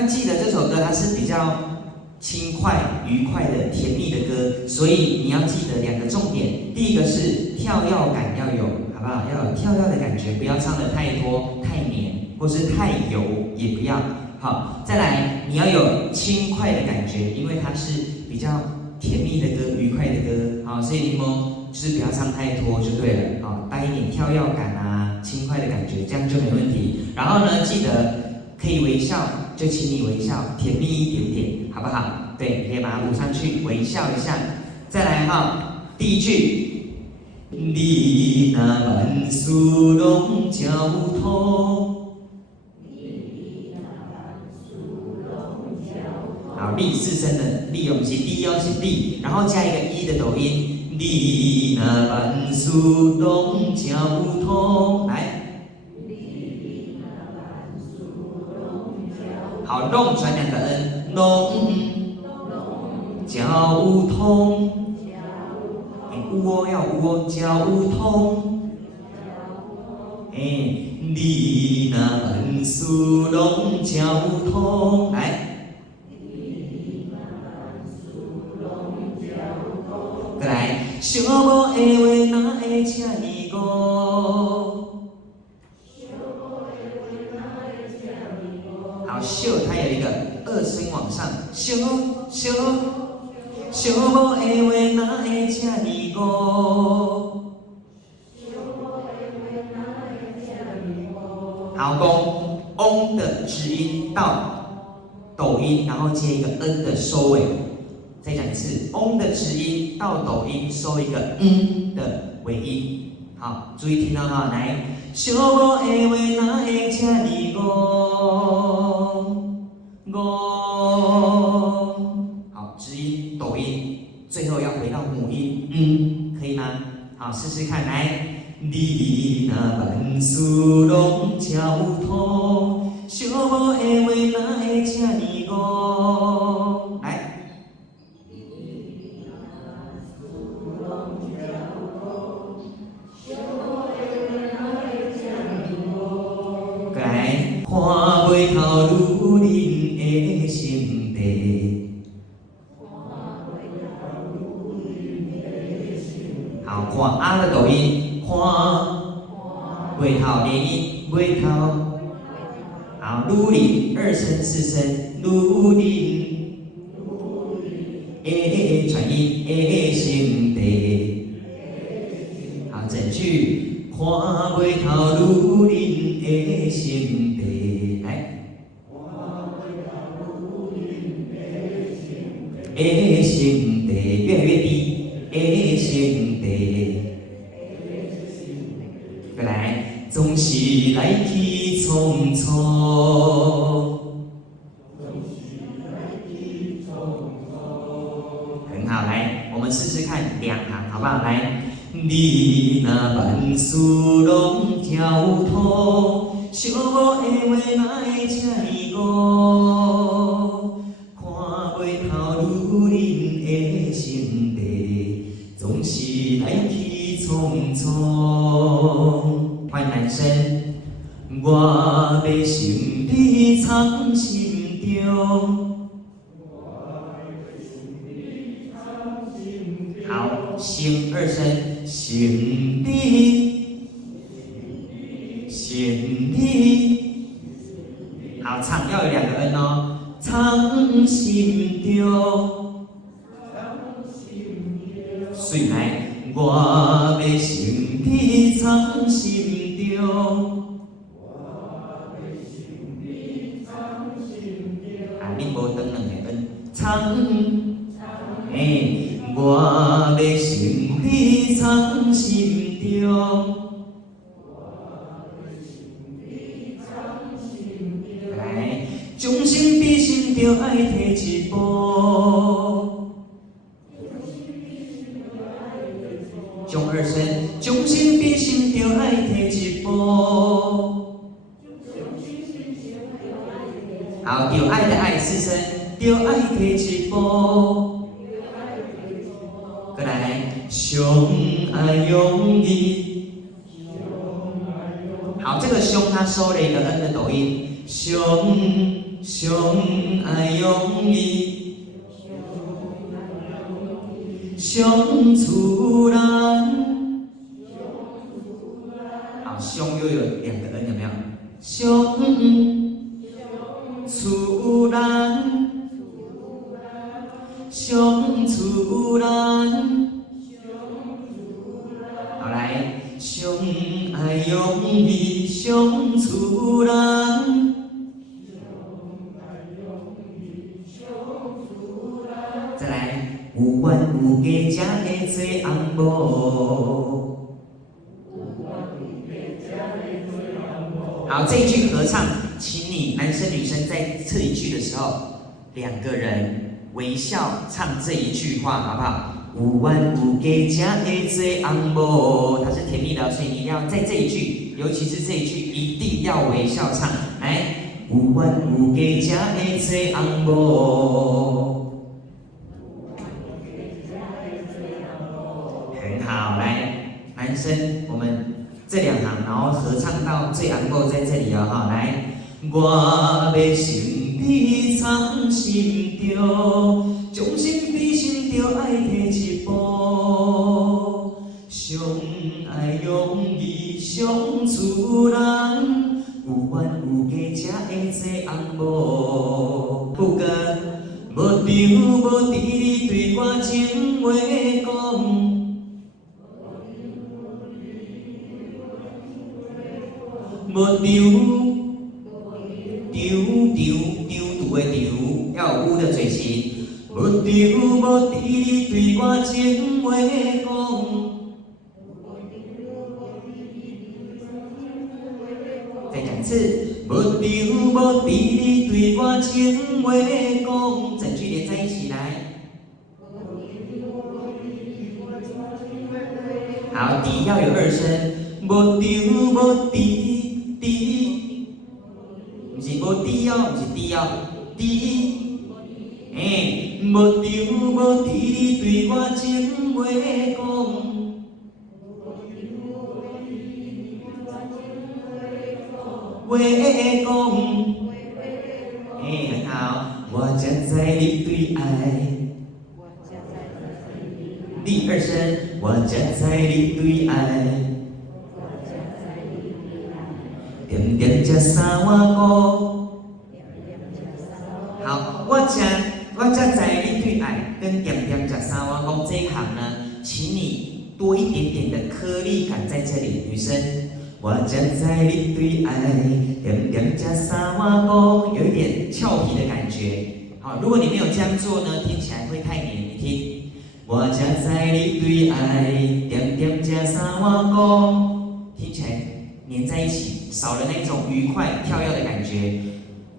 那记得这首歌它是比较轻快、愉快的、甜蜜的歌，所以你要记得2个重点。第一个是跳跃感要有，好不好？要有跳跃的感觉，不要唱的太多、太黏，或是太油，也不要。好，再来你要有轻快的感觉，因为它是比较甜蜜的歌、愉快的歌。好，所以柠檬就是不要唱太多就对了。好，带一点跳跃感啊，轻快的感觉，这样就没问题。然后呢，记得可以微笑，就请你微笑，甜蜜一点点，好不好？对，可以把它补上去，微笑一下。再来哈，第一句，你那万事拢交托。好，力是声的力，我们是力哦，是力，然后加一个一的抖音，你那万事拢交托，来。好，弄转2个 n， 弄交通，有哦要有哦，交通，你那万事拢交通，来。再来，小无的话哪会这呢五？好，秀它有一个2声往上，秀秀，小无的话哪会这呢五？好，讲 on 的直音到抖音，然后接一个 n 的收尾。再讲一次 ，on 的直音到抖音收一个的尾音。好，注意听到哈，来，小无的话哪会这呢五？好，直音、抖音，最后要回到母音，可以吗？好，试试看，来，你那万事拢交托，小无的话哪会这呢五？来。看袂透女人的心地，好，看啊的抖音，看袂透连音，袂透，好，女人2声4声，女人的传音的心地，好，整句看袂透女人的心地，来。心地越来越低，心地，再来，总是来去匆匆，很好，来，我们试试看2行，好不好？来，你那万事拢交托，小无的话哪会这呢五？看袂透女人的心地，总是来去匆匆。换男生，我要心你藏心中。好，心2声，心你，心你。好，唱要有2个 n 哦。藏心中，水来，我要心你藏心中。啊，你无转2个 n， 藏，我要心你藏心中。来，将心比心，就爱提一步。将2声，将心比心，就爱提一步。好，就爱的爱4声，就爱提一步。再来，相爱容易。好，这个胸它收了一个 n 的抖音，胸上爱用伊，上自然。好，上又有2个 n 有没有？上自然，上自然。好来，上爱用伊，上自然。再来，有缘有价才会做红某。好，这一句合唱，请你男生女生在这一句的时候，2个人微笑唱这一句话，好不好？有缘有价才会做红某，它是甜蜜的，所以你一定要在这一句，尤其是这一句，一定要微笑唱。来，有缘有价才会做红某，很好。来，男生，我们。这2行，然后合唱到最昂够在这里哦，哈，来，我要心比藏心中，将心比心中爱提一步，上爱用伊上自然，有缘有价才会做红某。副歌，无张无滴你对我情话讲。无丢的丢，要有污的嘴型。无丢无滴你对我情话讲。再讲一次，无丢无滴你对我情话讲。整句连在一起来。好，底要有2声。无丢无滴。不是无滴哦，不是滴哦，滴，无丢无滴你对我情话讲，话讲，很好，我站在你对岸，第2声，我站在你对岸。点点吃三碗糕。好，我站在你对岸，跟点点吃三碗糕这一行呢，请你多一点点的颗粒感在这里，女生。我站在你对岸，点点吃三碗糕，有一点俏皮的感觉。好，如果你没有这样做呢，听起来会太黏。你听，我站在你对岸，点点吃三碗糕，听起来黏在一起，少了那种愉快跳跃的感觉，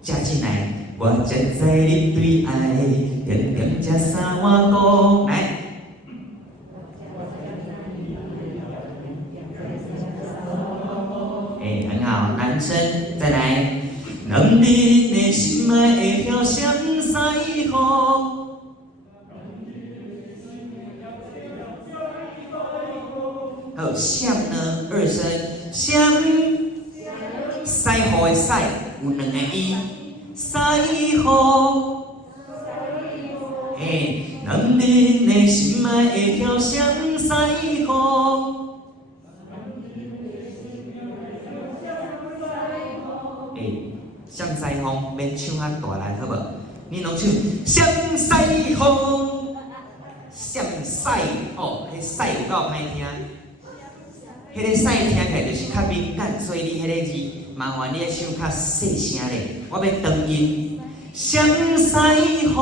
加进来。我站在你对岸，点点吃三碗糕，来。很好，男生再来。男人的心爱会飘闪西雨。还有像呢，2声。像西雨的西有2个音，西雨。男人的心爱会飘闪西雨。向西风，免唱遐大力，好无？你拢唱向西风，向西哦，迄西有够歹听。迄个西听起来就是较敏感，所以你迄个字麻烦你唱较细声咧。我要长音，向西风。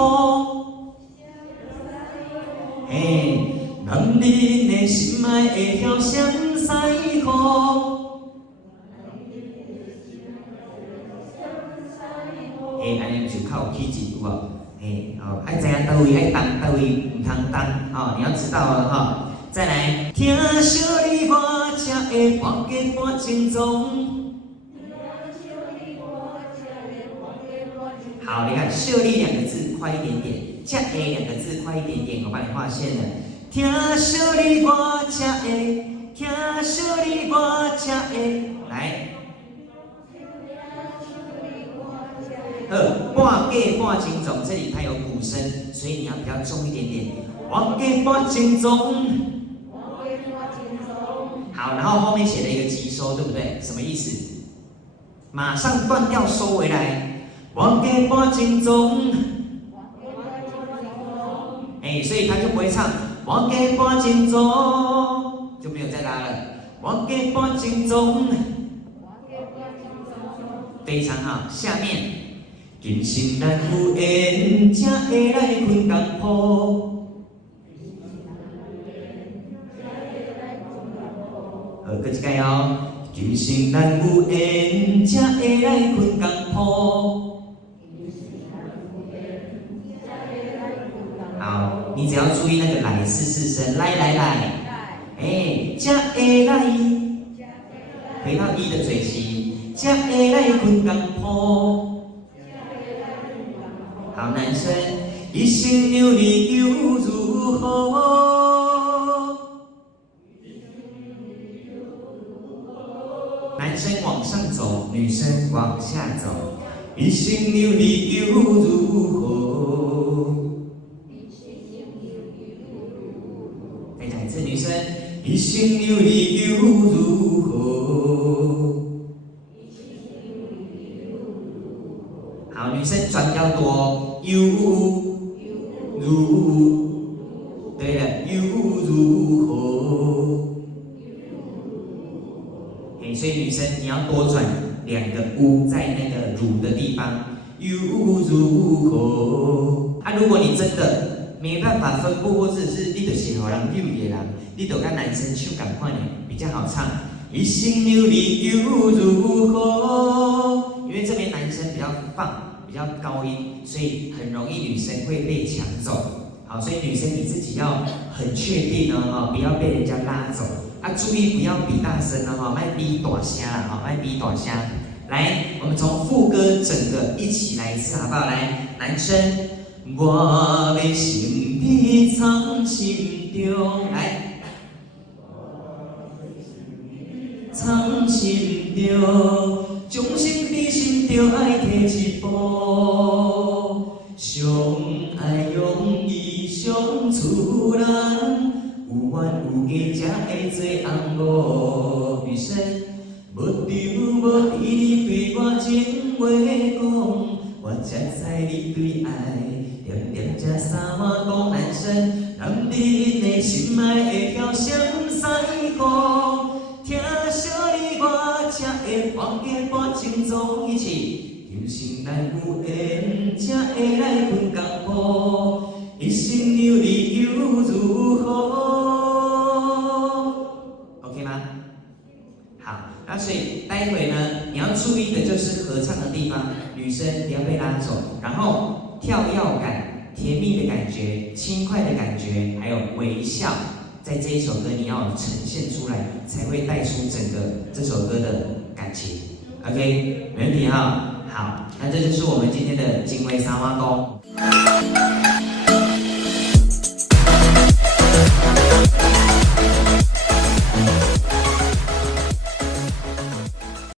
男人的心爱会飘向西雨。安尼就较有气质，有无？爱知影倒位爱动，倒位唔通动，你要知道了哈。再来，听小你我才会半假半真宗。好，你看“小你”2个字快一点点，“才会”2个字快一点点，我帮你划线了。听小你我才会，听小你我才会，来。半给半斤重，这里它有鼓声，所以你要比较重一点点。我给半斤重。好，然后后面写了一个急收，对不对？什么意思？马上断掉收回来。我给半斤重。所以他就不会唱。我给半斤重，就没有再拉了。我给半斤重。非常好，下面，今生咱有缘，才会来困共铺。好，搁一届哦。今生咱有缘，才会来困共铺。好，你只要注意那个来是四声，来，才会来，回到一的嘴型。才会来困共铺。好，男生，一生有你又如何？男生往上走，女生往下走。一生有你又如何？再讲一次，女生，一生有你又如何？好，女生转比较多，又如，对了，又如何？所以女生你要多转2个乌在那个乳的地方，又如何？如果你真的没办法分布，或者是你就是好人幼的人，你就跟男生唱同款的比较好唱。一生有你又如何？因为这边男生比较放。比较高音，所以很容易女生会被抢走。好，所以女生你自己要很确定哦，不要被人家拉走。注意不要比大声哦，卖比大声啦，卖比大声。来，我们从副歌整个一起来一次，好不好？来，男生，我的心你藏心中，来，藏心中。将心比心，就爱摕一步，相爱容易相处难，有缘有价才会做红某。女生，无张无义你对我情话讲，我才知你对爱念念才三碗公。男生，男人的心爱会晓相使顾。听小你我才会忘记半斤重，一起。今生咱有缘，才会来分共铺。一生有你又如何 ？OK 吗？好，那所以待会呢，你要注意的就是合唱的地方，女生不要被拉走，然后跳跃感、甜蜜的感觉、轻快的感觉，还有微笑。在这一首歌你要呈现出来，才会带出整个这首歌的感情。OK， 没问题哈。好，那这就是我们今天的精微沙挖工。